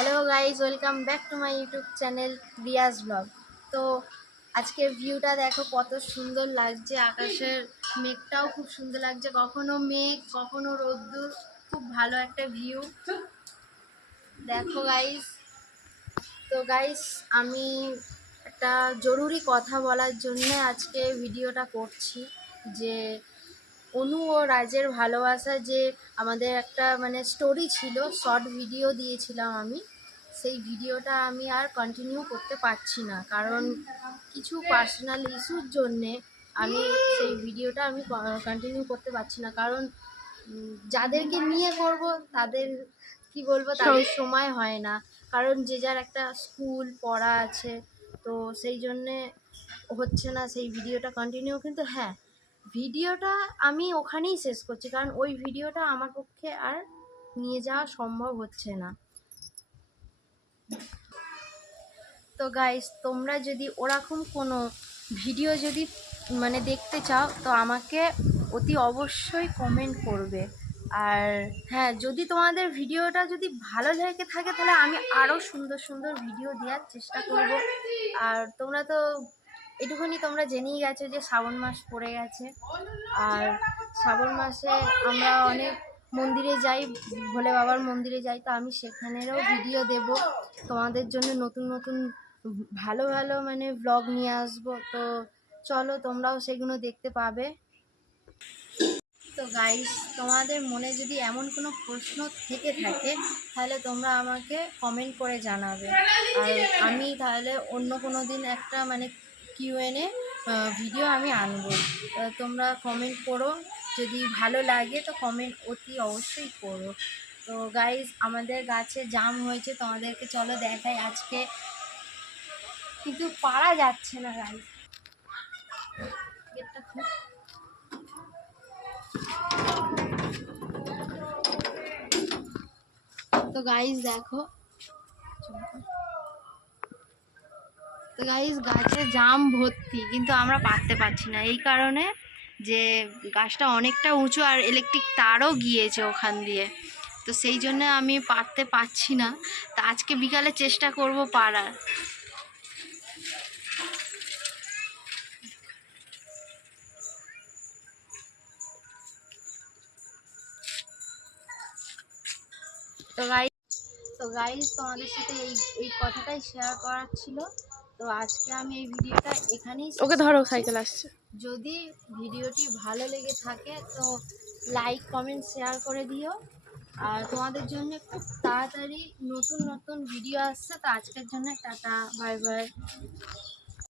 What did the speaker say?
Hello guys, welcome back to my YouTube channel Riaz blog. তো আজকের ভিউটা দেখো কত সুন্দর লাগছে, আকাশের মেঘটাও খুব সুন্দর লাগছে, কখনো মেঘ কখনো রোদ্দুর, খুব ভালো একটা ভিউ দেখো গাইজ। তো গাইজ, আমি একটা জরুরি কথা বলার জন্য আজকে ভিডিওটা করছি যে অনু ও রাজের ভালোবাসা, যে আমাদের একটা স্টোরি ছিল, শর্ট ভিডিও দিয়েছিলাম আমি, সেই ভিডিওটা আমি আর কন্টিনিউ করতে পারছি না, কারণ কিছু পার্সোনাল ইস্যুর জন্যে আমি সেই ভিডিওটা কন্টিনিউ করতে পারছি না, কারণ যাদেরকে নিয়ে করব তাদের কি বলবো, তাদের সময় হয় না, কারণ যে যার একটা স্কুল পড়া আছে, তো সেই জন্যে হচ্ছে না সেই ভিডিওটা কন্টিনিউ। কিন্তু হ্যাঁ, ভিডিওটা আমি ওখানেই শেষ করছি, কারণ ওই ভিডিওটা আমার পক্ষে আর নিয়ে যাওয়া সম্ভব হচ্ছে না। তো গাইস, তোমরা যদি ওরকম কোনো ভিডিও যদি দেখতে চাও, তো আমাকে অতি অবশ্যই কমেন্ট করবে। আর হ্যাঁ, যদি তোমাদের ভিডিওটা যদি ভালো লেগে থাকে, তাহলে আমি আরও সুন্দর সুন্দর ভিডিও দেওয়ার চেষ্টা করব। আর তোমরা তো এটুকুনি তোমরা জেনেই গেছো যে শ্রাবণ মাস পড়ে গেছে, আর শ্রাবণ মাসে আমরা অনেক মন্দিরে যাই, ভোলে বাবার মন্দিরে যাই, তো আমি সেখানেরও ভিডিও দেব তোমাদের জন্য, নতুন নতুন ভালো ভালো ব্লগ নিয়ে আসবো। তো চলো, তোমরাও সেগুলো দেখতে পাবে। তো গাইস, তোমাদের মনে যদি এমন কোনো প্রশ্ন থেকে থাকে, তাহলে তোমরা আমাকে কমেন্ট করে জানাবে, আর আমি তাহলে অন্য কোনো দিন একটা কিউএনএ ভিডিও আমি আনবো। তোমরা কমেন্ট করো, যদি ভালো লাগে তো কমেন্ট অতি অবশ্যই করো। তো গাইস, আমাদের গাছে জাম হয়েছে, তোমাদেরকে চলো দেখাই আজকে, কিন্তু পারা যাচ্ছে না গাইস, গেটটা খুব। তো গাইস দেখো, তো গাইস গাছে জাম ভর্তি, কিন্তু আমরা পারতে পারছি না, এই কারণে যে গাছটা অনেকটা উঁচু আর ইলেকট্রিক তারও গিয়েছে ওখান দিয়ে, তো সেই জন্য আমি পারতে পারছি না। তো আজকে বিকালে চেষ্টা করব পারার। তো গাইস তোমাদের সাথে এই কথাটাই শেয়ার করার ছিল। তো আজকে আমি এই ভিডিওটা এখানেই ওকে ধরো, সাইকেল আসছে। যদি ভিডিওটি ভালো লেগে থাকে তো লাইক কমেন্ট শেয়ার করে দিও, আর তোমাদের জন্য খুব তাড়াতাড়ি নতুন নতুন ভিডিও আসছে। তো আজকের জন্য টাটা, বাই বাই।